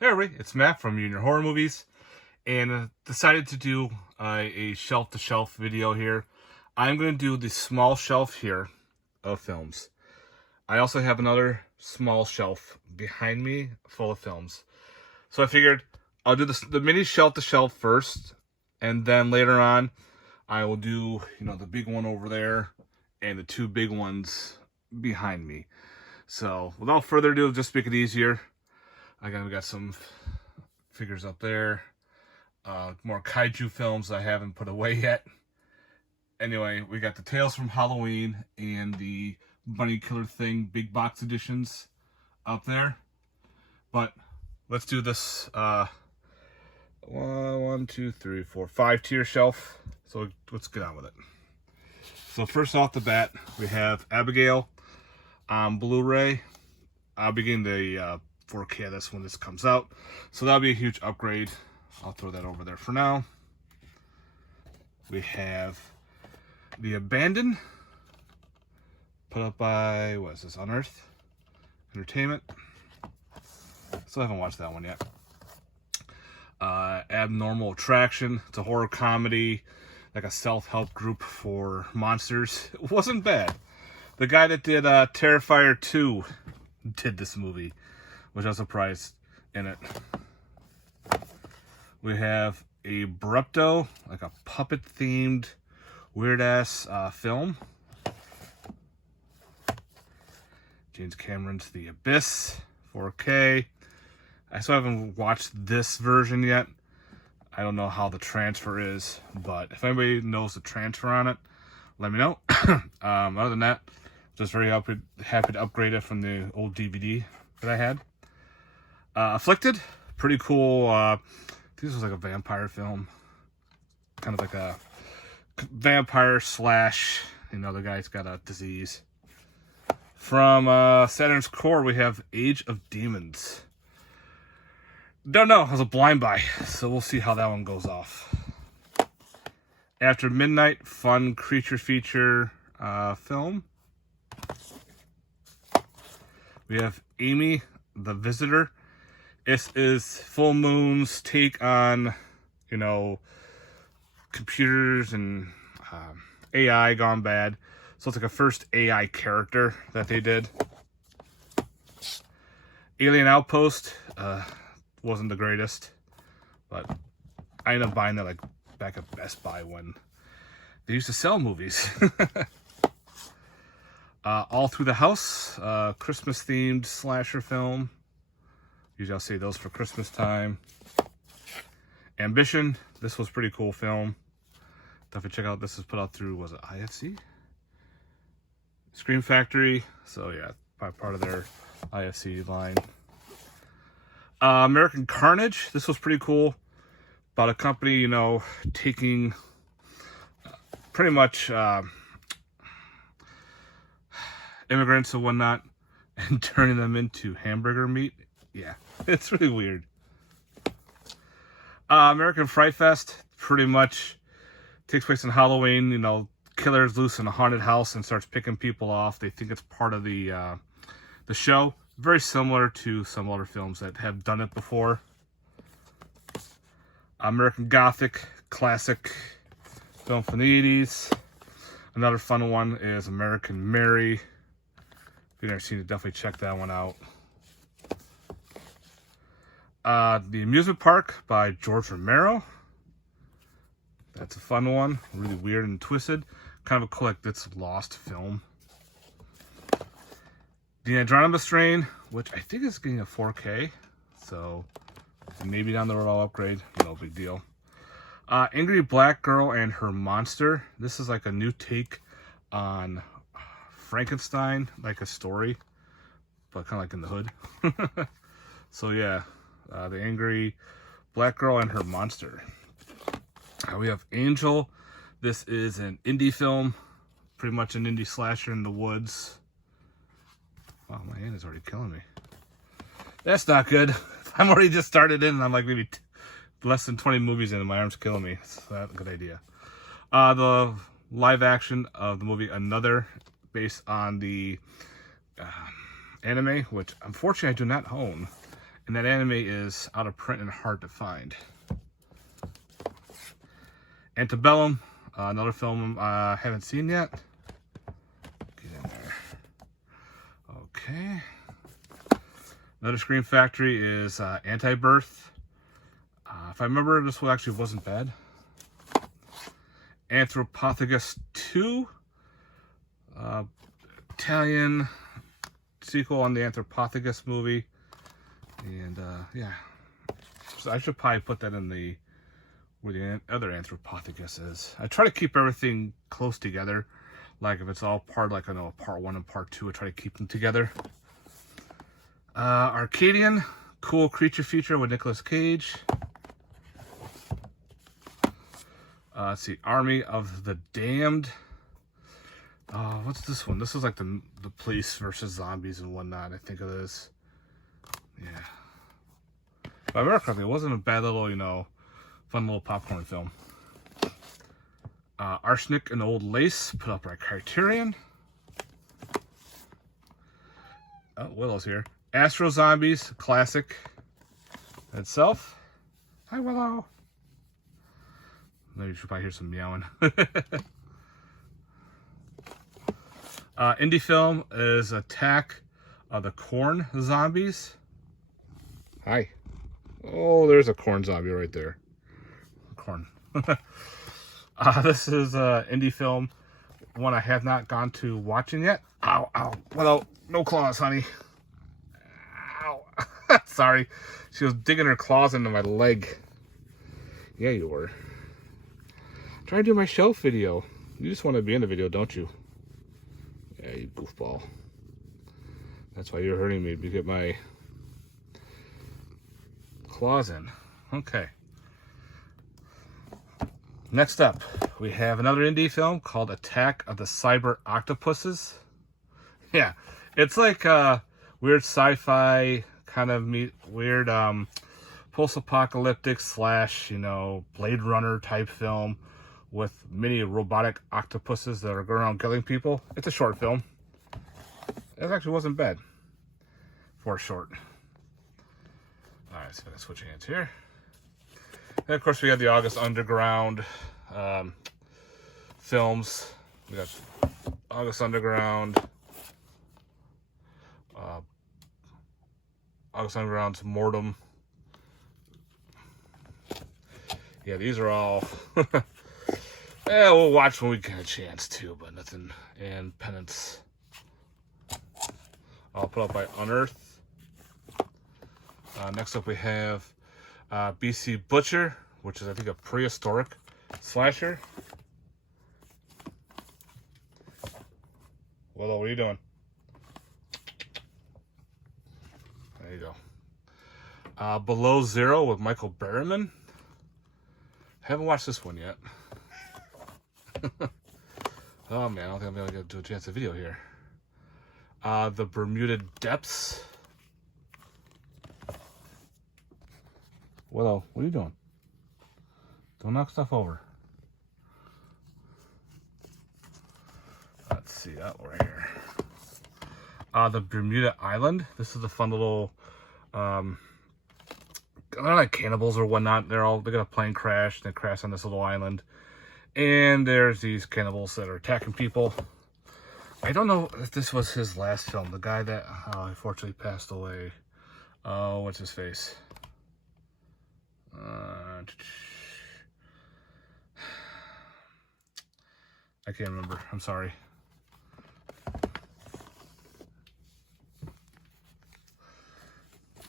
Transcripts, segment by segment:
Hey everybody, it's Matt from Junior Horror Movies, and decided to do a shelf-to-shelf video here. I'm going to do the small shelf here of films. I also have another small shelf behind me full of films. So I figured I'll do the mini shelf-to-shelf first, and then later on I will do, the big one over there and the two big ones behind me. So without further ado, just to make it easier, we got some figures up there. More kaiju films I haven't put away yet. Anyway, we got the Tales from Halloween and the Bunny Killer Thing big box editions up there. But let's do this 1, 2, 3, 4, 5 tier shelf. So let's get on with it. So first off the bat, we have Abigail on Blu-ray. I'll begin the 4K of this when this comes out, so that'll be a huge upgrade. I'll throw that over there for now. We have The Abandoned, put up by, what is this, Unearth Entertainment. Still haven't watched that one yet. Abnormal Attraction, it's a horror comedy, like a self-help group for monsters. It wasn't bad. The guy that did Terrifier 2 did this movie, which I was surprised in it. We have Abrupto, like a puppet-themed, weird-ass film. James Cameron's The Abyss, 4K. I still haven't watched this version yet. I don't know how the transfer is, but if anybody knows the transfer on it, let me know. Other than that, just very happy to upgrade it from the old DVD that I had. Afflicted, pretty cool. I think this was like a vampire film, kind of like a vampire slash, the guy's got a disease. From Saturn's Core, we have Age of Demons. Don't know, it was a blind buy, so we'll see how that one goes off. After Midnight, fun creature feature film. We have Amy the Visitor. This is Full Moon's take on, computers and AI gone bad. So it's like a first AI character that they did. Alien Outpost wasn't the greatest, but I ended up buying that back at Best Buy when they used to sell movies. All Through the House, Christmas-themed slasher film. Usually I'll see those for Christmas time. Ambition, this was a pretty cool film. Definitely check out, this is put out through, was it IFC? Scream Factory, so yeah, part of their IFC line. American Carnage, this was pretty cool. About a company, taking pretty much immigrants and whatnot and turning them into hamburger meat. Yeah, it's really weird. American Fright Fest pretty much takes place in Halloween. Killer's loose in a haunted house and starts picking people off. They think it's part of the show. Very similar to some other films that have done it before. American Gothic, classic film from the 80s. Another fun one is American Mary. If you've never seen it, definitely check that one out. The Amusement Park by George Romero. That's a fun one. Really weird and twisted. Kind of a collected lost film. The Andromeda Strain, which I think is getting a 4K. So maybe down the road I'll upgrade. No big deal. Angry Black Girl and Her Monster. This is like a new take on Frankenstein, like a story, but kind of like in the hood. So yeah, the Angry Black Girl and Her Monster. We have Angel. This is an indie film, pretty much an indie slasher in the woods. Wow, my hand is already killing me. That's not good. I'm already just started in and I'm like maybe less than 20 movies in and my arm's killing me. It's not a good idea. The live action of the movie Another, based on the anime, which unfortunately I do not own. And that anime is out of print and hard to find. Antebellum, another film I haven't seen yet. Get in there. Okay. Another Scream Factory is Anti-Birth. If I remember, this one actually wasn't bad. Anthropophagus 2. Italian sequel on the Anthropophagus movie. And yeah. So I should probably put that in the where the other Anthropophagus is. I try to keep everything close together. Like if it's all part, like I know, part 1 and part 2, I try to keep them together. Arcadian, cool creature feature with Nicolas Cage. Let's see, Army of the Damned. What's this one? This is like the police versus zombies and whatnot, I think it is. Yeah. If I remember correctly, it wasn't a bad little, you know, fun little popcorn film. Arsenic and Old Lace, put up by Criterion. Oh, Willow's here. Astro Zombies, classic itself. Hi, Willow. Maybe you should probably hear some meowing. Indie film is Attack of the Corn Zombies. Hi. Oh, there's a corn zombie right there. Corn. This is indie film, one I have not gone to watching yet. Ow, ow. Well, no claws, honey. Ow. Sorry. She was digging her claws into my leg. Yeah, you were. Try to do my shelf video. You just want to be in the video, don't you? Yeah, you goofball. That's why you're hurting me to get my claws in. Okay. Next up, we have another indie film called Attack of the Cyber Octopuses. Yeah, it's like weird sci-fi kind of weird post-apocalyptic / you know, Blade Runner type film with mini robotic octopuses that are going around killing people. It's a short film. It actually wasn't bad for a short. All right, so I'm gonna switch hands here. And of course, we have the August Underground films. We got August Underground, August Underground's Mortem. Yeah, these are all. Yeah, we'll watch when we get a chance to, but nothing. And Penance. I'll put up by Unearth. Next up, we have BC Butcher, which is, I think, a prehistoric slasher. Willow, what are you doing? There you go. Below Zero with Michael Berryman. Haven't watched this one yet. Oh man, I don't think I'm gonna do a chance of video here. The Bermuda Depths. Willow, what are you doing? Don't knock stuff over. Let's see that right here. The Bermuda Island. This is a fun little. They're like cannibals or whatnot. They got a plane crash. They crash on this little island, and there's these cannibals that are attacking people. I don't know if this was his last film. The guy that unfortunately passed away. Oh, what's his face? I can't remember. I'm sorry.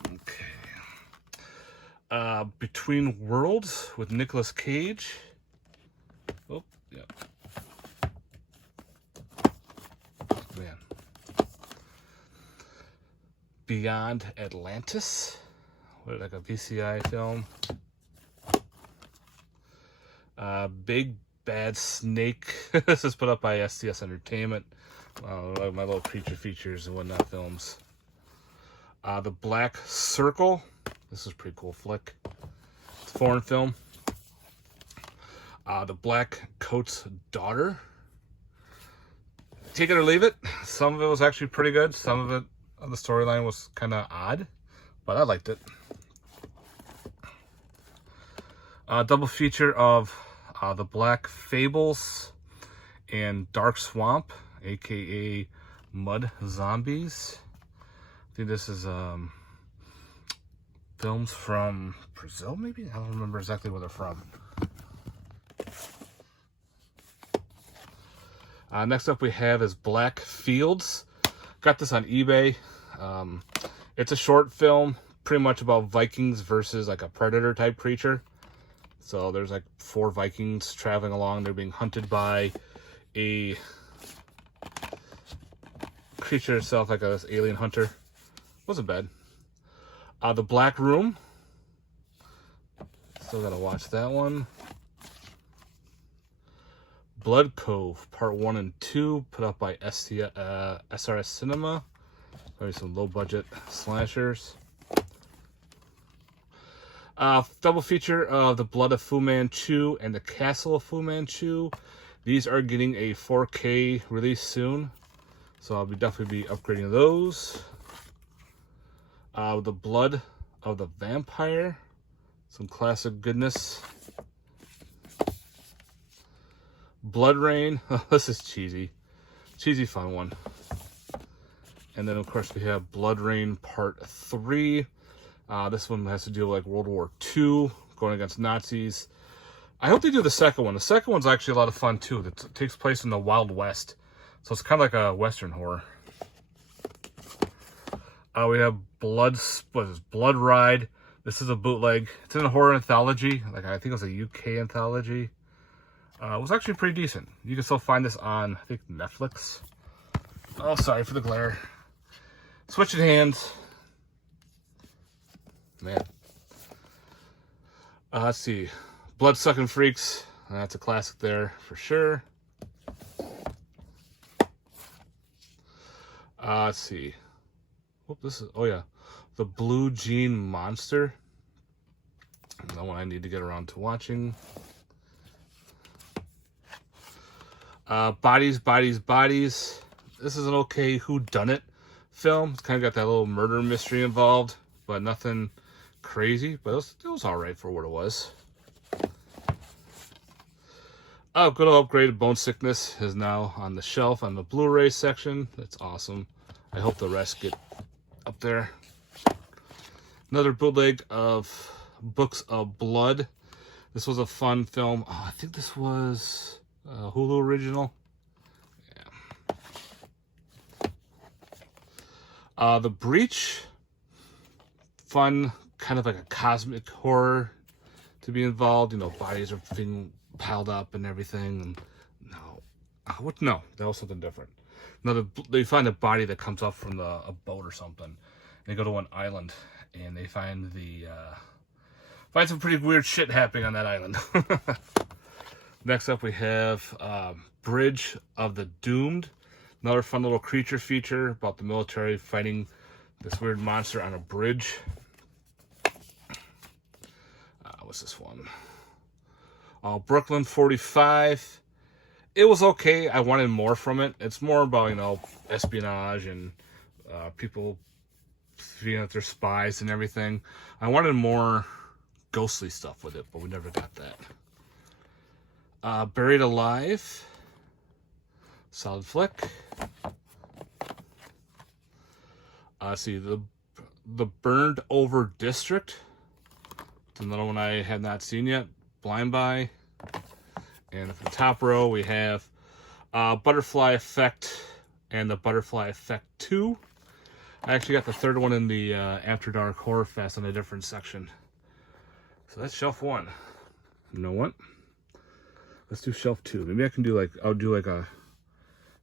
Okay. Between Worlds with Nicolas Cage. Oh, yeah. Man. Beyond Atlantis. What, like a VCI film. Big Bad Snake. This is put up by STS Entertainment. My little creature features and whatnot films. The Black Circle. This is a pretty cool flick. It's a foreign film. The Black Coat's Daughter. Take it or leave it. Some of it was actually pretty good. Some of it, the storyline was kind of odd. but I liked it. Double feature of The Black Fables and Dark Swamp, aka Mud Zombies. I think this is films from Brazil, maybe? I don't remember exactly where they're from. Next up we have is Black Fields. Got this on eBay. It's a short film, pretty much about Vikings versus like a predator type creature. So there's like 4 Vikings traveling along. They're being hunted by a creature itself, like a alien hunter. Wasn't bad. The Black Room. Still gotta watch that one. Blood Cove, Part 1 and 2, put up by SRS Cinema. Probably some low-budget slashers. Double feature of The Blood of Fu Manchu and The Castle of Fu Manchu. These are getting a 4K release soon, so I'll definitely be upgrading those. The Blood of the Vampire, some classic goodness. Blood Rain, this is cheesy fun one. And then of course we have Blood Rain Part 3. This one has to deal with like World War II, going against Nazis. I hope they do the second one. The second one's actually a lot of fun too. It takes place in the Wild West, so it's kind of like a Western horror. We have Blood Ride. This is a bootleg. It's in a horror anthology. Like I think it was a UK anthology. It was actually pretty decent. You can still find this on, I think, Netflix. Oh, sorry for the glare. Switching hands. Man. Let's see. Blood-Sucking Freaks. That's a classic there for sure. Let's see. Whoop, this is, oh yeah. The Blue Jean Monster. That one I need to get around to watching. Bodies. This is an okay whodunit film. It's kind of got that little murder mystery involved, but nothing crazy. But it was all right for what it was. Good old upgraded Bone Sickness is now on the shelf on the Blu-ray section. That's awesome. I hope the rest get up there. Another bootleg of Books of Blood. This was a fun film. Oh, I think this was Hulu original. Yeah. The Breach. Fun, kind of like a cosmic horror to be involved. You know, bodies are being piled up and everything. And no, that was something different. They find a body that comes up from a boat or something. And they go to an island and they find some pretty weird shit happening on that island. Next up we have Bridge of the Doomed. Another fun little creature feature about the military fighting this weird monster on a bridge. What's this one? Brooklyn 45. It was okay. I wanted more from it. It's more about, you know, espionage and people feeling that they're spies and everything. I wanted more ghostly stuff with it, but we never got that. Buried Alive. Solid flick. See, the Burned Over District. It's another one I had not seen yet. Blind Buy. And for the top row, we have Butterfly Effect and the Butterfly Effect 2. I actually got the third one in the After Dark Horror Fest in a different section. So that's shelf 1. You know what? Let's do shelf 2. Maybe I can do I'll do like a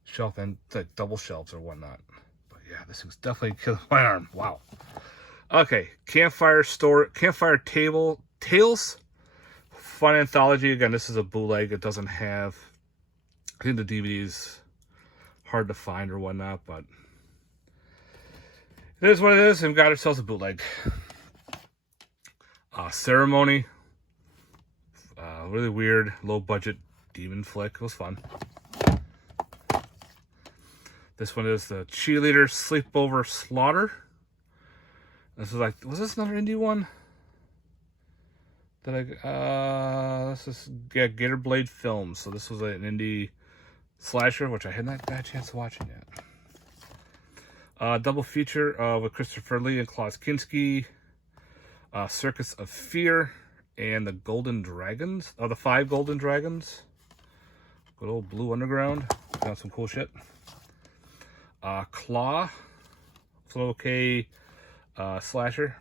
shelf and like double shelves or whatnot. But yeah, this thing's definitely killing my arm. Wow. Okay, Campfire Store, Campfire Tales. Fun anthology. Again, this is a bootleg. It doesn't have, I think the DVD's hard to find or whatnot, but it is what it is, and we got ourselves a bootleg. Ceremony. Really weird, low budget demon flick. It was fun. This one is the Cheerleader Sleepover Slaughter. This is like, was this another indie one? This is, yeah, Gator Blade Films. So this was an indie slasher, which I had not got a chance to watch it yet. Double feature with Christopher Lee and Klaus Kinski. Circus of Fear and the Golden Dragons. The 5 Golden Dragons. Good old Blue Underground. Got some cool shit. Claw. It's an okay slasher.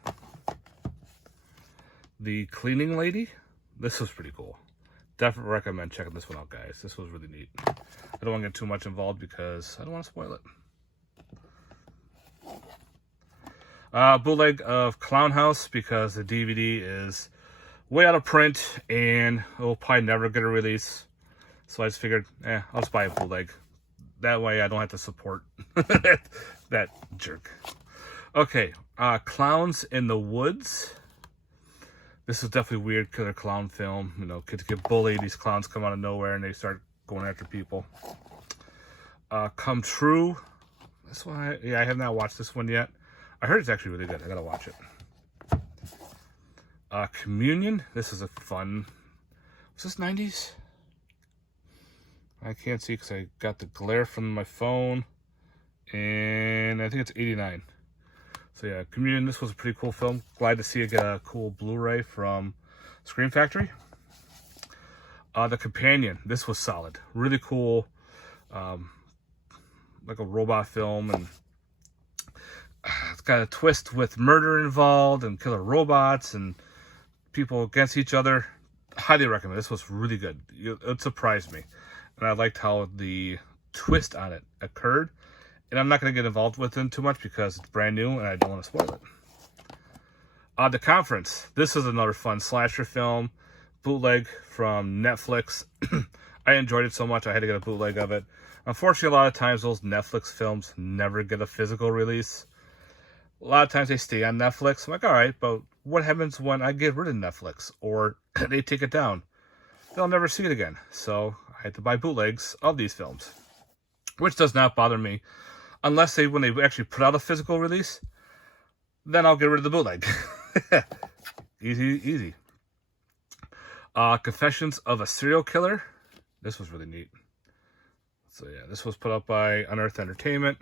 The Cleaning Lady. This was pretty cool. Definitely recommend checking this one out, guys. This was really neat. I don't want to get too much involved because I don't want to spoil it. Bootleg of Clown House, because the DVD is way out of print and it will probably never get a release. So I just figured, I'll just buy a bootleg. That way I don't have to support that jerk. Okay, Clowns in the Woods. This is definitely a weird killer clown film. You know, kids get bullied, these clowns come out of nowhere and they start going after people. Come True. This one, I have not watched this one yet. I heard it's actually really good. I gotta watch it. Communion. This is a fun... Was this 90s? I can't see because I got the glare from my phone. And I think it's 89. So yeah, Communion. This was a pretty cool film. Glad to see it get a cool Blu-ray from Scream Factory. The Companion. This was solid. Really cool. Like a robot film, and it's got a twist with murder involved and killer robots and people against each other. Highly recommend. This was really good. It surprised me. And I liked how the twist on it occurred. And I'm not going to get involved with it too much because it's brand new and I don't want to spoil it. The Conference. This is another fun slasher film. Bootleg from Netflix. I enjoyed it so much I had to get a bootleg of it. Unfortunately, a lot of times those Netflix films never get a physical release. A lot of times they stay on Netflix. I'm like, all right, but what happens when I get rid of Netflix or they take it down? They'll never see it again. So I had to buy bootlegs of these films, which does not bother me. Unless when they actually put out a physical release, then I'll get rid of the bootleg. Easy. Confessions of a Serial Killer. This was really neat. So yeah, this was put up by Unearthed Entertainment.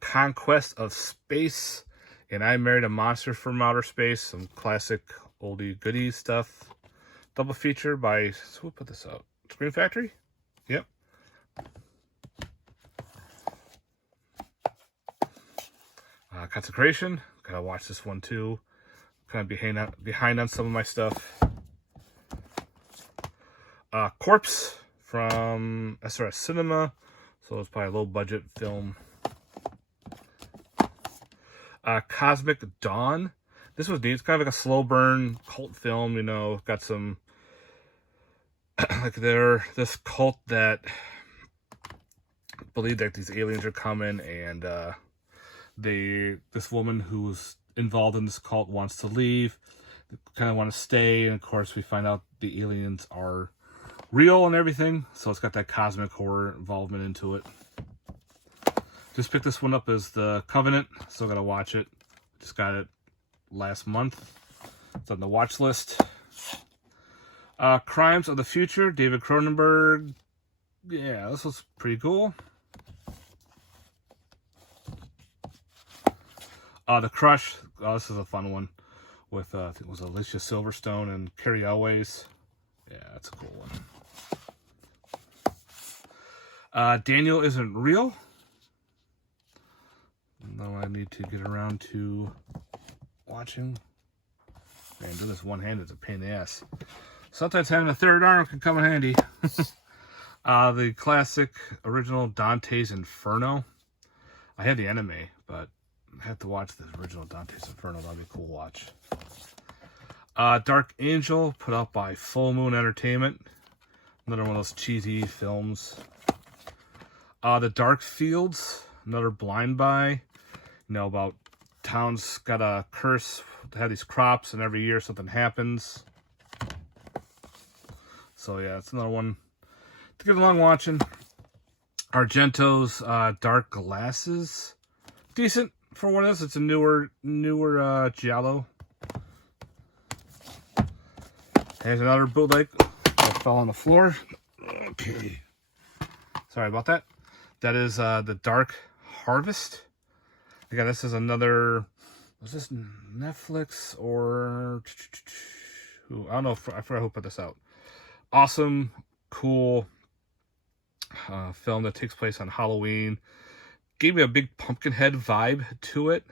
Conquest of Space, and I Married a Monster from Outer Space. Some classic oldie goodie stuff. Double feature by, who put this out? Scream Factory? Yep. Consecration. Gotta watch this one too. Kind of behind on some of my stuff. Corpse from SRS Cinema. So it's probably a low budget film. Cosmic Dawn. This was neat. It's kind of like a slow burn cult film, you know. Got some like this cult that believe that these aliens are coming, and this woman who's involved in this cult wants to leave. They kind of want to stay, and of course we find out the aliens are real and everything. So it's got that cosmic horror involvement into it. Just picked this one up as The Covenant. Still gotta watch it. Just got it last month. It's on the watch list. Crimes of the Future, David Cronenberg. Yeah, this was pretty cool. The Crush. Oh, this is a fun one with I think it was Alicia Silverstone and Carrie Elways. Yeah, that's a cool one. Daniel Isn't Real. No, I need to get around to watching. Man, do this one-handed is a pain in the ass. Sometimes having a third arm can come in handy. The classic original Dante's Inferno. I had the anime, but I have to watch the original Dante's Inferno. That'd be a cool watch. Dark Angel, put out by Full Moon Entertainment. Another one of those cheesy films. The Dark Fields, another blind buy. You know, about towns got a curse to have these crops, and every year something happens. So yeah, it's another one to get along watching. Argento's Dark Glasses. Decent for what it is. It's a newer giallo. Here's another bootleg. I fell on the floor. Okay. Sorry about that. That is the Dark Harvest. Again, this is another... Was this Netflix or... I don't know. I forgot who put this out. Awesome, cool film that takes place on Halloween. Gave me a big Pumpkinhead vibe to it.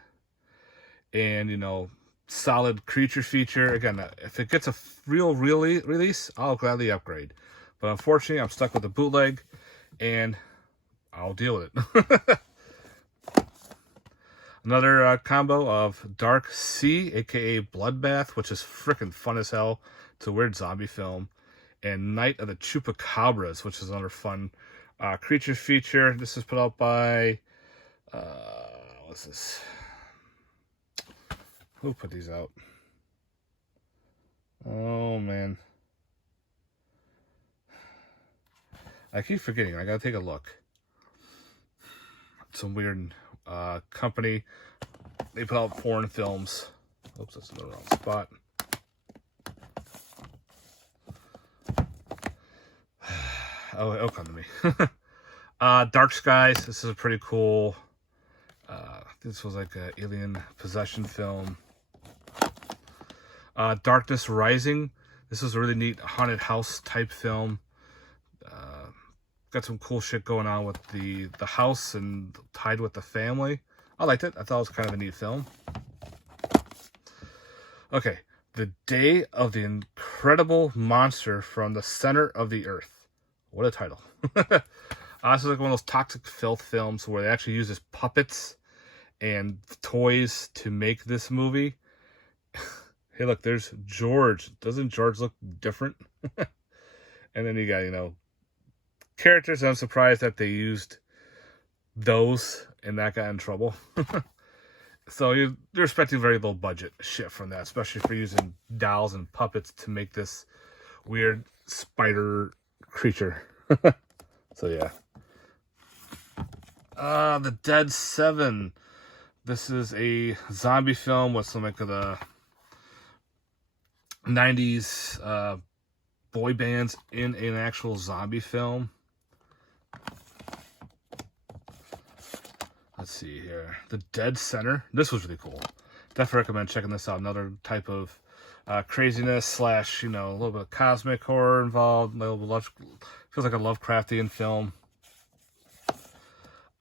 And, you know, solid creature feature. Again, if it gets a real release, I'll gladly upgrade. But unfortunately, I'm stuck with the bootleg, and I'll deal with it. Another combo of Dark Sea, aka Bloodbath, which is freaking fun as hell. It's a weird zombie film. And Night of the Chupacabras, which is another fun creature feature. This is put out by... what's this? Who put these out? Oh, man. I keep forgetting. I gotta take a look. Some weird company. They put out foreign films. Oops, that's in the wrong spot. Oh, it'll come to me. Dark Skies. This is a pretty cool... this was like an alien possession film. Darkness Rising. This was a really neat haunted house type film. Got some cool shit going on with the house and tied with the family. I liked it. I thought it was kind of a neat film. Okay. The Day of the Incredible Monster from the Center of the Earth. What a title. This is like one of those toxic filth films where they actually use this puppets and toys to make this movie. Hey, look, there's George. Doesn't George look different? And then you got, you know, characters. I'm surprised that they used those and that got in trouble. So you're expecting very low budget shit from that, especially for using dolls and puppets to make this weird spider creature. So yeah. The Dead 7. This is a zombie film with some like the 90s boy bands in an actual zombie film. Let's see here. The Dead Center. This was really cool. Definitely recommend checking this out. Another type of craziness slash, you know, a little bit of cosmic horror involved. A little bit feels like a Lovecraftian film.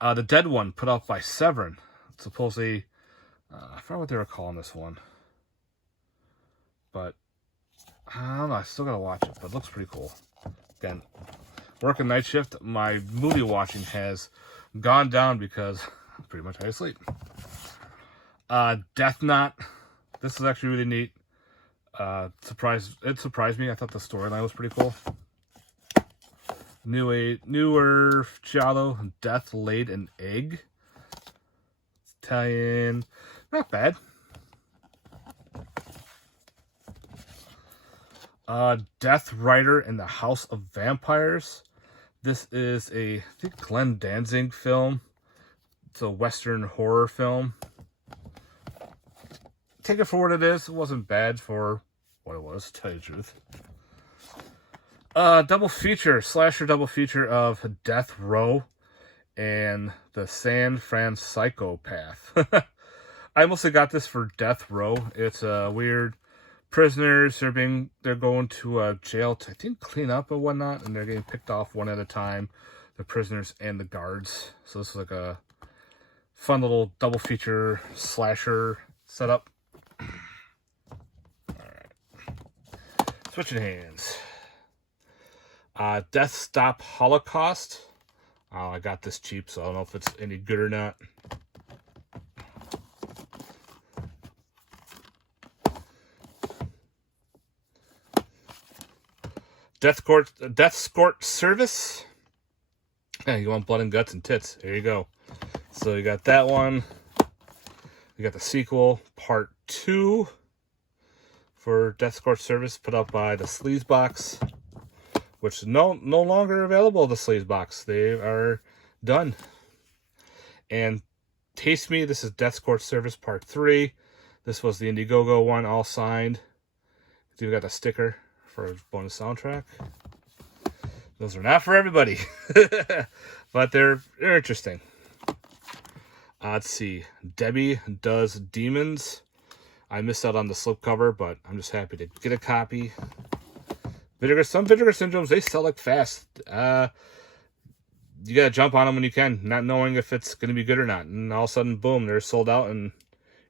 The Dead One, put out by Severin. It's supposedly, I forgot what they were calling this one. But, I don't know. I still gotta watch it, but it looks pretty cool. Again, working night shift, my movie watching has gone down because pretty much I sleep. Death Knot. This is actually really neat. It surprised me. I thought the storyline was pretty cool. Newer giallo, Death Laid an Egg. Italian. Not bad. Death Rider in the House of Vampires. This is a, I think, Glenn Danzig film. It's a Western horror film. Take it for what it is. It wasn't bad for what it was, to tell you the truth. Double feature, slasher double feature of Death Row and the San Fran Psychopath. I mostly got this for Death Row. It's a weird prisoners. They're going to a jail to, I think, clean up and whatnot, and they're getting picked off one at a time. The prisoners and the guards. So this is like a fun little double feature slasher setup. All right, switching hands. Death Stop Holocaust. Oh, I got this cheap, so I don't know if it's any good or not. Death Escort Service. Yeah, you want blood and guts and tits. There you go. So you got that one. You got the sequel, Part 2 for Death Escort Service, put out by the Sleazebox, which is no longer available, the Sleazebox. They are done. And Taste Me, this is Death's Court Service Part 3. This was the Indiegogo one, all signed. We got the sticker for a bonus soundtrack. Those are not for everybody, but they're interesting. Let's see. Debbie Does Demons. I missed out on the slipcover, but I'm just happy to get a copy. Some Vinegar Syndromes, they sell like fast. You gotta jump on them when you can, not knowing if it's gonna be good or not. And all of a sudden, boom, they're sold out, and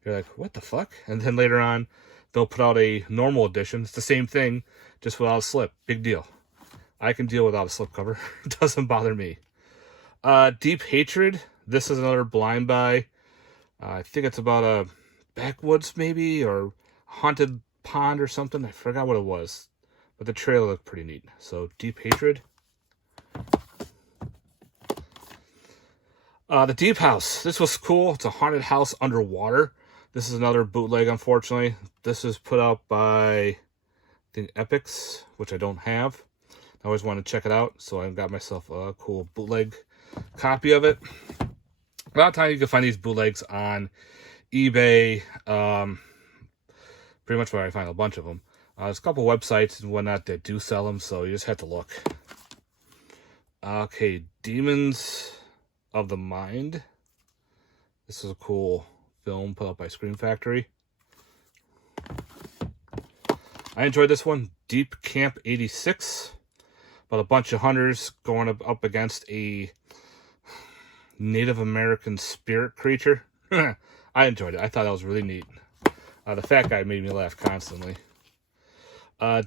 you're like, what the fuck? And then later on, they'll put out a normal edition. It's the same thing, just without a slip. Big deal. I can deal without a slipcover. It doesn't bother me. Deep Hatred. This is another blind buy. I think it's about a backwoods maybe, or haunted pond or something. I forgot what it was, but the trailer looked pretty neat. So Deep Hatred. The Deep House. This was cool. It's a haunted house underwater. This is another bootleg, unfortunately. This is put out by the Epics, which I don't have. I always wanted to check it out, so I got myself a cool bootleg copy of it. A lot of times you can find these bootlegs on eBay, pretty much where I find a bunch of them. There's a couple websites and whatnot that do sell them, so you just have to look. Okay, Demons of the Mind. This is a cool film put up by Scream Factory. I enjoyed this one. Deep Camp 86. About a bunch of hunters going up against a Native American spirit creature. I enjoyed it. I thought that was really neat. The fat guy made me laugh constantly.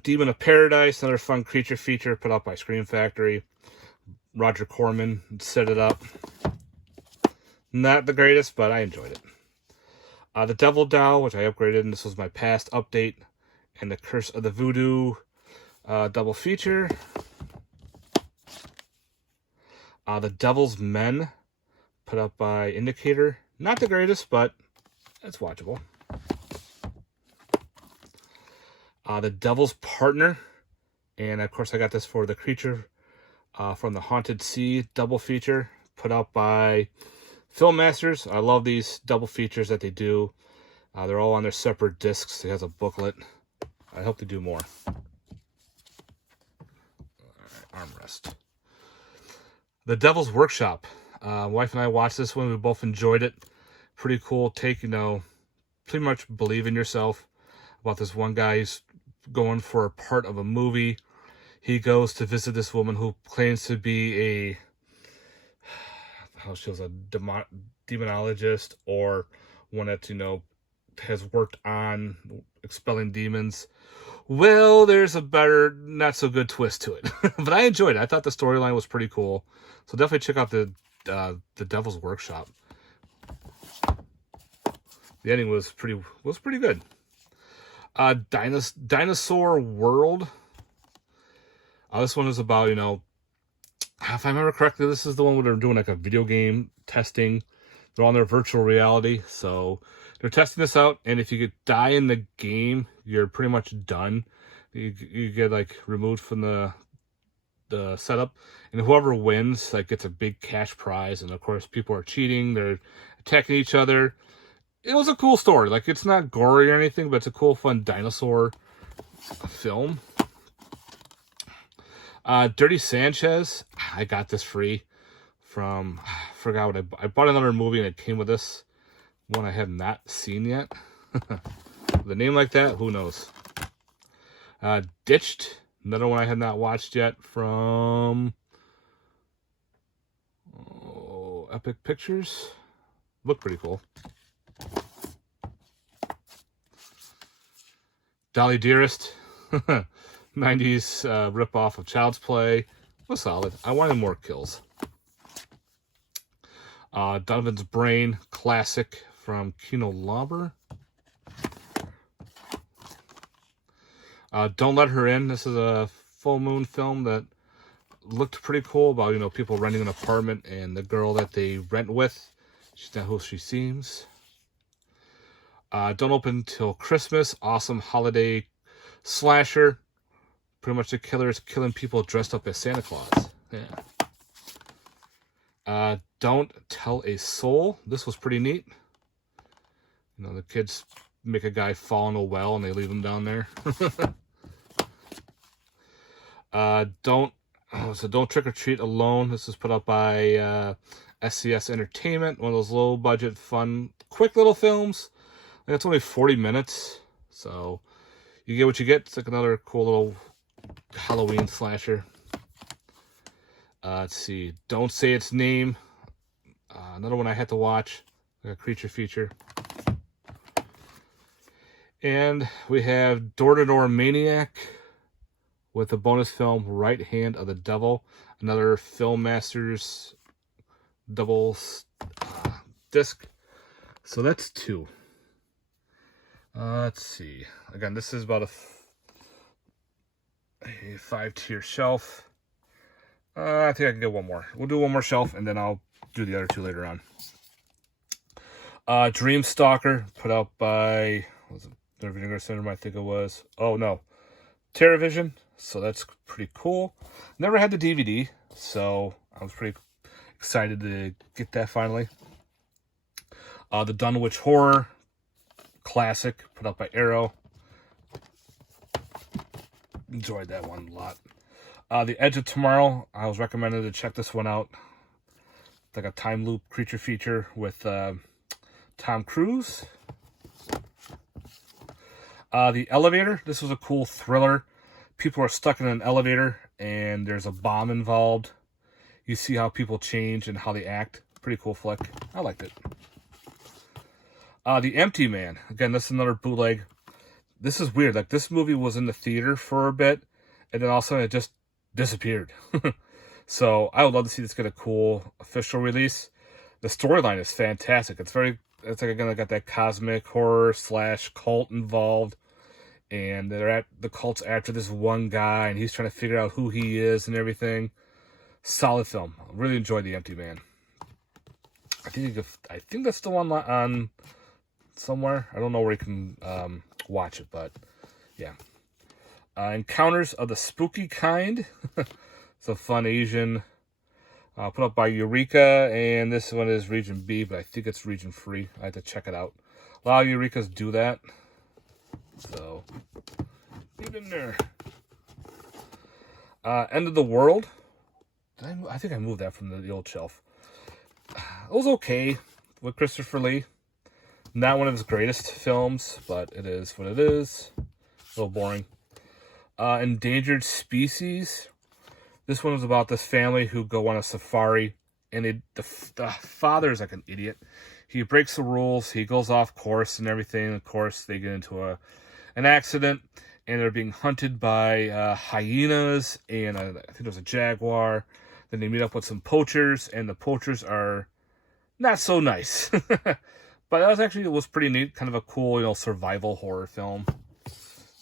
Demon of Paradise, another fun creature feature put up by Scream Factory. Roger Corman set it up. Not the greatest, but I enjoyed it. The Devil Doll, which I upgraded, and this was my past update. And the Curse of the Voodoo double feature. The Devil's Men, put up by Indicator. Not the greatest, but it's watchable. The Devil's Partner. And, of course, I got this for the Creature from the Haunted Sea double feature, put out by Film Masters. I love these double features that they do. They're all on their separate discs. It has a booklet. I hope they do more. All right, armrest. The Devil's Workshop. Wife and I watched this one. We both enjoyed it. Pretty cool take, pretty much believe in yourself. About this one guy who's going for a part of a movie. He goes to visit this woman who claims to be she was a demonologist, or one that, has worked on expelling demons. Well, there's a better, not so good twist to it. But I enjoyed it. I thought the storyline was pretty cool. So definitely check out the Devil's Workshop. The ending was pretty good. Dinosaur World. This one is about, if I remember correctly, this is the one where they're doing like a video game testing. They're on their virtual reality, so they're testing this out, and if you could die in the game, you're pretty much done. You get like removed from the setup, and whoever wins gets a big cash prize. And of course, people are cheating; they're attacking each other. It was a cool story. It's not gory or anything, but it's a cool, fun dinosaur film. Dirty Sanchez. I got this free from, I forgot what I bought another movie and it came with this one I have not seen yet. The name like that, who knows? Ditched, another one I have not watched yet from Epic Pictures. Look pretty cool. Dolly Dearest. 90s ripoff of Child's Play. Was solid. I wanted more kills. Donovan's Brain, classic from Kino Lorber. Don't Let Her In. This is a full moon film that looked pretty cool about, people renting an apartment and the girl that they rent with. She's not who she seems. Don't Open Till Christmas. Awesome holiday slasher. Pretty much the killer is killing people dressed up as Santa Claus. Yeah. Don't Tell a Soul. This was pretty neat. You know, the kids make a guy fall in a well and they leave him down there. Don't Trick or Treat Alone. This was put up by SCS Entertainment. One of those low budget, fun, quick little films. And it's only 40 minutes. So you get what you get. It's like another cool little Halloween slasher. Let's see. Don't Say Its Name. Another one I had to watch. Like a creature feature. And we have Door to Door Maniac with the bonus film Right Hand of the Devil. Another Film Masters double disc. So that's 2. Let's see. Again, this is about a 5-tier shelf. I think I can get one more. We'll do one more shelf, and then I'll do the other 2 later on. Dream Stalker, put out by, was it the Vinegar Cinema, I think it was. Oh, no. TerraVision. So that's pretty cool. Never had the DVD, so I was pretty excited to get that finally. The Dunwich Horror Classic, put out by Arrow. Enjoyed that one a lot. The Edge of Tomorrow, I was recommended to check this one out. It's like a time loop creature feature with Tom Cruise. The Elevator, this was a cool thriller. People are stuck in an elevator and there's a bomb involved. You see how people change and how they act. Pretty cool flick. I liked it. The Empty Man. Again, this is another bootleg. This is weird. Like, this movie was in the theater for a bit, and then all of a sudden it just disappeared. So I would love to see this get a cool official release. The storyline is fantastic. It's like, again, I got that cosmic horror / cult involved. And they're at the cult's after this one guy, and he's trying to figure out who he is and everything. Solid film. Really enjoyed The Empty Man. I think that's still on somewhere. I don't know where you can watch it, but yeah. Encounters of the Spooky Kind. It's a fun Asian. Put up by Eureka, and this one is Region B, but I think it's Region Free. I had to check it out. A lot of Eurekas do that. So, get in there. End of the World. I think I moved that from the old shelf. It was okay with Christopher Lee. Not one of his greatest films, but it is what it is. A little boring. Endangered Species. This one was about this family who go on a safari, and the father is like an idiot. He breaks the rules. He goes off course and everything. Of course, they get into an accident, and they're being hunted by hyenas, and I think there's a jaguar. Then they meet up with some poachers, and the poachers are not so nice. But it was pretty neat, kind of a cool, survival horror film.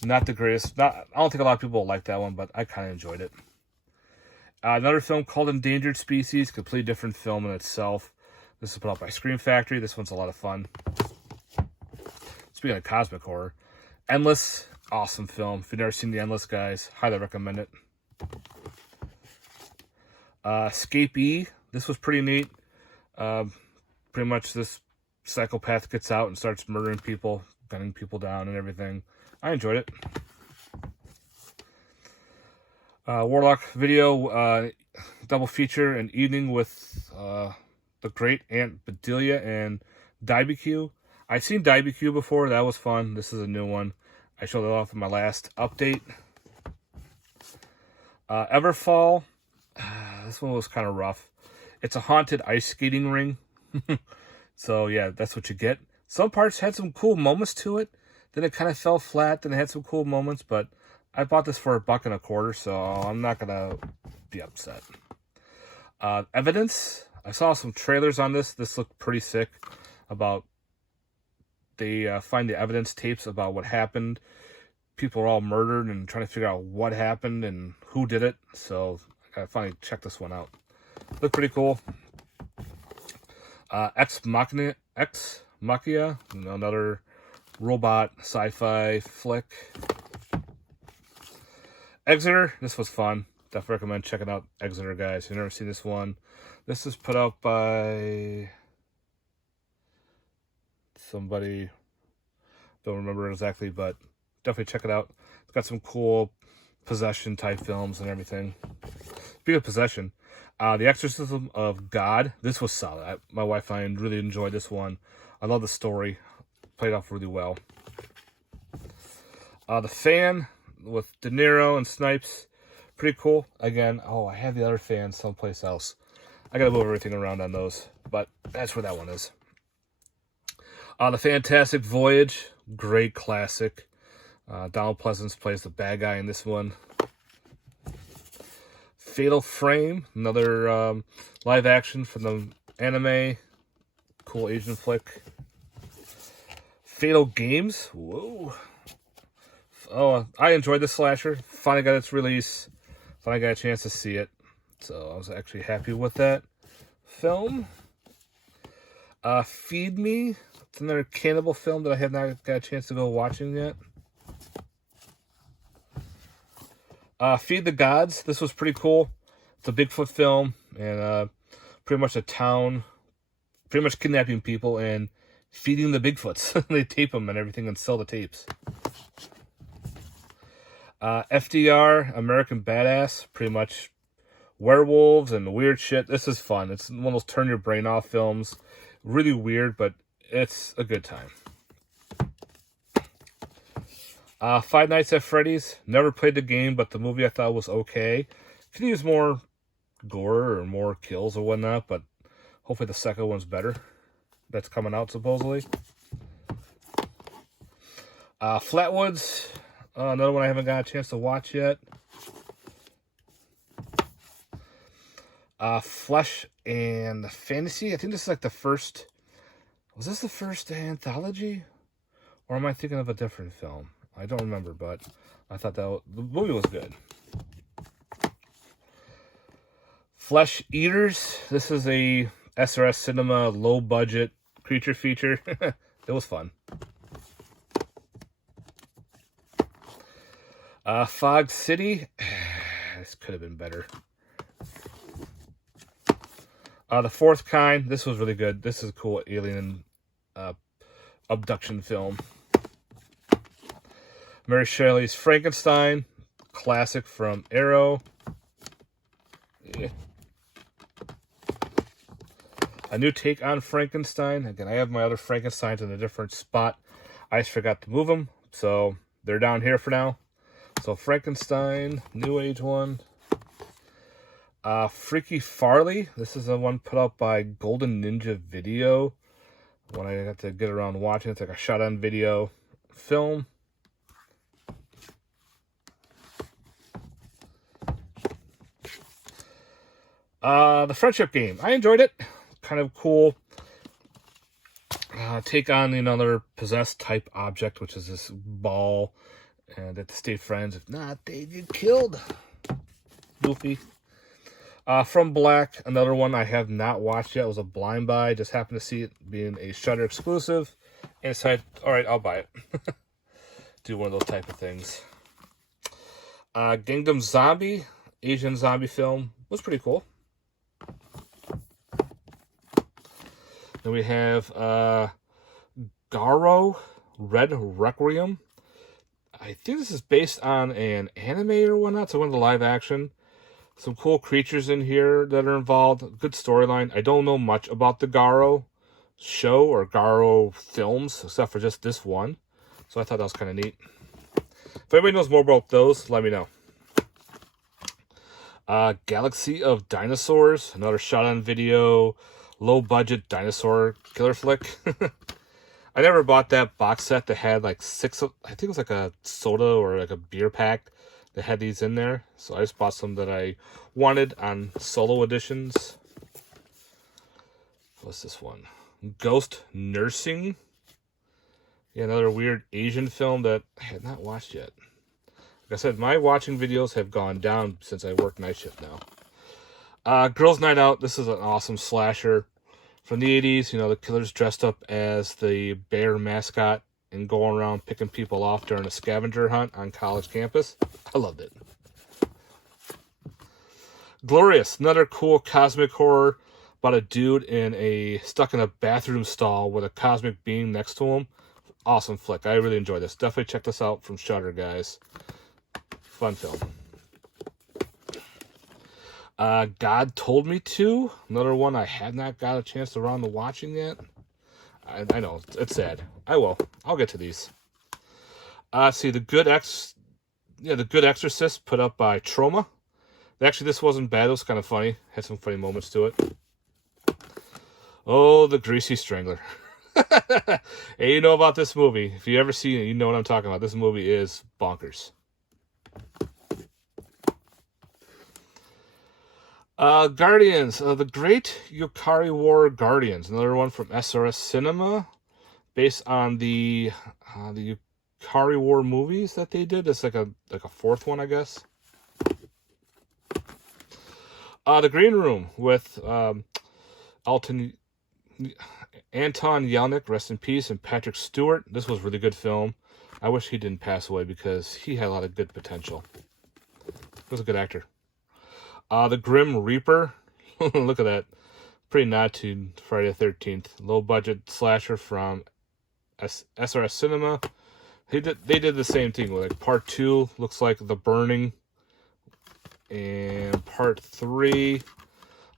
Not the greatest. I don't think a lot of people like that one, but I kind of enjoyed it. Another film called Endangered Species, completely different film in itself. This is put out by Scream Factory. This one's a lot of fun. Speaking of cosmic horror, Endless, awesome film. If you've never seen The Endless, guys, highly recommend it. Escapee, this was pretty neat. Pretty much this psychopath gets out and starts murdering people, gunning people down and everything. I enjoyed it. Warlock video, double feature, an evening with the great Aunt Bedelia and Dibq. I've seen Dibq before. That was fun. This is a new one. I showed it off in my last update. Everfall. This one was kind of rough. It's a haunted ice skating ring. So, yeah, that's what you get. Some parts had some cool moments to it. Then it kind of fell flat. Then it had some cool moments. But I bought this for $1.25, so I'm not going to be upset. Evidence. I saw some trailers on this. This looked pretty sick. They find the evidence tapes about what happened. People are all murdered and trying to figure out what happened and who did it. So I gotta finally check this one out. Looked pretty cool. Ex Machina, another robot sci-fi flick. Exeter, this was fun. Definitely recommend checking out Exeter, guys. If you've never seen this one, This is put out by somebody, don't remember exactly, but definitely check it out. It's got some cool possession type films and everything. Speaking of possession, The Exorcism of God. This was solid. My wife and I really enjoyed this one. I love the story. Played off really well. The Fan with De Niro and Snipes. Pretty cool. Again, I have the other Fan someplace else. I gotta move everything around on those, but that's where that one is. The Fantastic Voyage. Great classic. Donald Pleasance plays the bad guy in this one. Fatal Frame, another live action from the anime. Cool Asian flick. Fatal Games. Whoa. Oh, I enjoyed the slasher. Finally got its release. Finally got a chance to see it. So I was actually happy with that film. Feed Me. It's another cannibal film that I have not got a chance to go watching yet. Feed the Gods. This was pretty cool. It's a Bigfoot film, and pretty much a town, pretty much kidnapping people and feeding the Bigfoots. They tape them and everything and sell the tapes. FDR, American Badass, pretty much werewolves and weird shit. This is fun. It's one of those turn your brain off films. Really weird, but it's a good time. Five Nights at Freddy's. Never played the game, but the movie I thought was okay. Could use more gore or more kills or whatnot, but hopefully the second one's better. That's coming out supposedly. Flatwoods. Another one I haven't got a chance to watch yet. Flesh and Fantasy. I think this is like the first. Was this the first anthology? Or am I thinking of a different film? I don't remember, but I thought the movie was good. Flesh Eaters. This is a SRS Cinema low budget creature feature. It was fun. Fog City. This could have been better. The Fourth Kind. This was really good. This is a cool alien abduction film. Mary Shelley's Frankenstein. Classic from Arrow. Yeah. A new take on Frankenstein. Again, I have my other Frankensteins in a different spot. I just forgot to move them, so they're down here for now. So Frankenstein, New Age one. Freaky Farley. This is the one put out by Golden Ninja Video. When I got to get around watching, it's like a shot-on video film. The Friendship Game. I enjoyed it. Kind of cool. Take on another possessed type object, which is this ball. And that to stay friends. If not, they get killed. Goofy. From Black, another one I have not watched yet. It was a blind buy. Just happened to see it being a Shudder exclusive. And decided, alright, I'll buy it. Do one of those type of things. Kingdom Zombie. Asian zombie film. Was pretty cool. Then we have Garo Red Requiem. I think this is based on an anime or whatnot, so one of the live action. Some cool creatures in here that are involved. Good storyline. I don't know much about the Garo show or Garo films, except for just this one. So I thought that was kind of neat. If anybody knows more about those, let me know. Galaxy of Dinosaurs. Another shot-on video, low-budget dinosaur killer flick. I never bought that box set that had like 6, I think it was like a soda or like a beer pack that had these in there. So I just bought some that I wanted on solo editions. What's this one? Ghost Nursing. Yeah, another weird Asian film that I had not watched yet. Like I said, my watching videos have gone down since I work night shift now. Girls Night Out. This is an awesome slasher. From the 80s, the killer's dressed up as the bear mascot and going around picking people off during a scavenger hunt on college campus. I loved it. Glorious, another cool cosmic horror. about a dude stuck in a bathroom stall with a cosmic being next to him. Awesome flick. I really enjoyed this. Definitely check this out from Shudder, guys. Fun film. God Told Me To. Another one I have not got a chance to round to watching yet. I know, it's sad. I will. I'll get to these. See, The Good Exorcist, put up by Troma. Actually, this wasn't bad. It was kind of funny. Had some funny moments to it. Oh, The Greasy Strangler. Hey, you know about this movie. If you ever seen it, you know what I'm talking about. This movie is bonkers. Guardians, the Great Yukari War Guardians, another one from SRS Cinema, based on the Yukari War movies that they did. It's like a fourth one, I guess. The Green Room with Anton Yelnats, rest in peace, and Patrick Stewart. This was a really good film. I wish he didn't pass away because he had a lot of good potential. He was a good actor. The Grim Reaper. Look at that. Pretty nod to Friday the 13th. Low budget slasher from SRS Cinema. They did the same thing. Like part 2 looks like The Burning. And part 3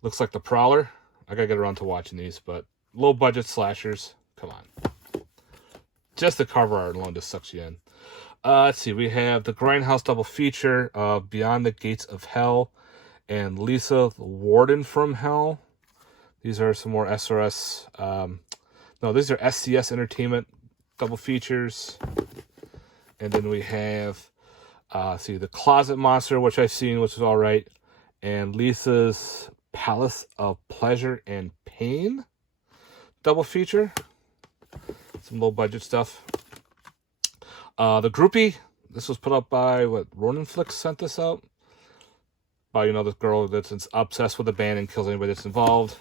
looks like The Prowler. I gotta get around to watching these, but low budget slashers. Come on. Just the cover art alone just sucks you in. Let's see. We have the Grindhouse double feature of Beyond the Gates of Hell and Lisa the Warden from Hell. These are some more SRS. No, these are SCS Entertainment double features. And then we have, The Closet Monster, which I've seen, which is all right. And Lisa's Palace of Pleasure and Pain double feature. Some low budget stuff. The Groupie. This was put up by, Ronin Flicks sent this out. This girl that's obsessed with the band and kills anybody that's involved.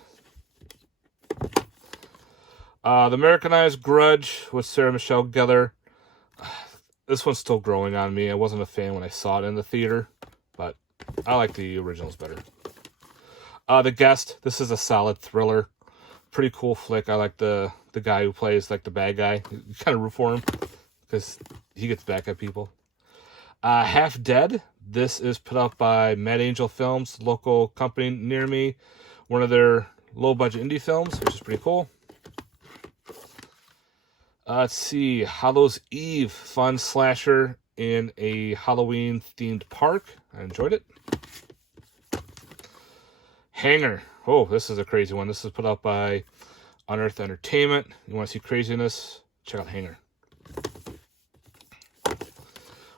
The Americanized Grudge with Sarah Michelle Gellar. This one's still growing on me. I wasn't a fan when I saw it in the theater, but I like the originals better. The Guest. This is a solid thriller. Pretty cool flick. I like the guy who plays like the bad guy. You kind of root for him because he gets back at people. Half Dead. This is put up by Mad Angel Films, local company near me. One of their low-budget indie films, which is pretty cool. Let's see. Hallows Eve, fun slasher in a Halloween-themed park. I enjoyed it. Hanger. Oh, this is a crazy one. This is put up by Unearthed Entertainment. You want to see craziness? Check out Hanger.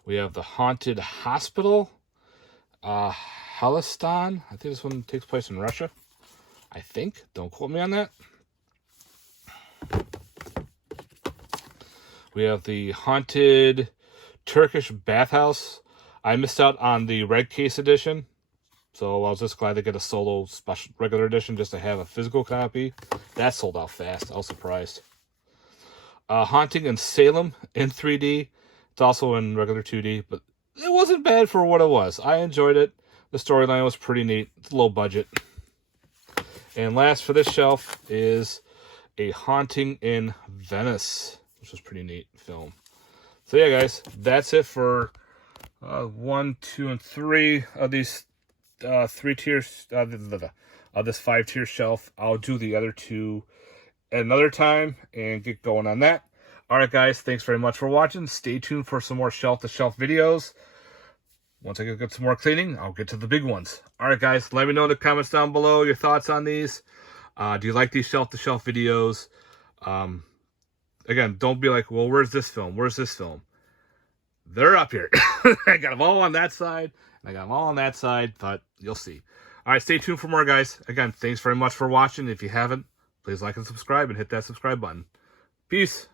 We have The Haunted Hospital, Halistan. I think this one takes place in Russia. I think. Don't quote me on that. We have The Haunted Turkish Bathhouse. I missed out on the Red Case edition, so I was just glad to get a solo special regular edition just to have a physical copy. That sold out fast. I was surprised. Haunting in Salem in 3D. It's also in regular 2D, but it wasn't bad for what it was. I enjoyed it. The storyline was pretty neat. It's low budget. And last for this shelf is A Haunting in Venice, which was a pretty neat film. So yeah, guys, that's it for 1, 2, and 3 of these 3 tiers of this 5-tier shelf. I'll do the other 2 at another time and get going on that. Alright guys, thanks very much for watching. Stay tuned for some more shelf-to-shelf videos. Once I get some more cleaning, I'll get to the big ones. Alright guys, let me know in the comments down below your thoughts on these. Do you like these shelf-to-shelf videos? Again, don't be like, well, where's this film? Where's this film? They're up here. I got them all on that side, and I got them all on that side, but you'll see. Alright, stay tuned for more, guys. Again, thanks very much for watching. If you haven't, please like and subscribe and hit that subscribe button. Peace.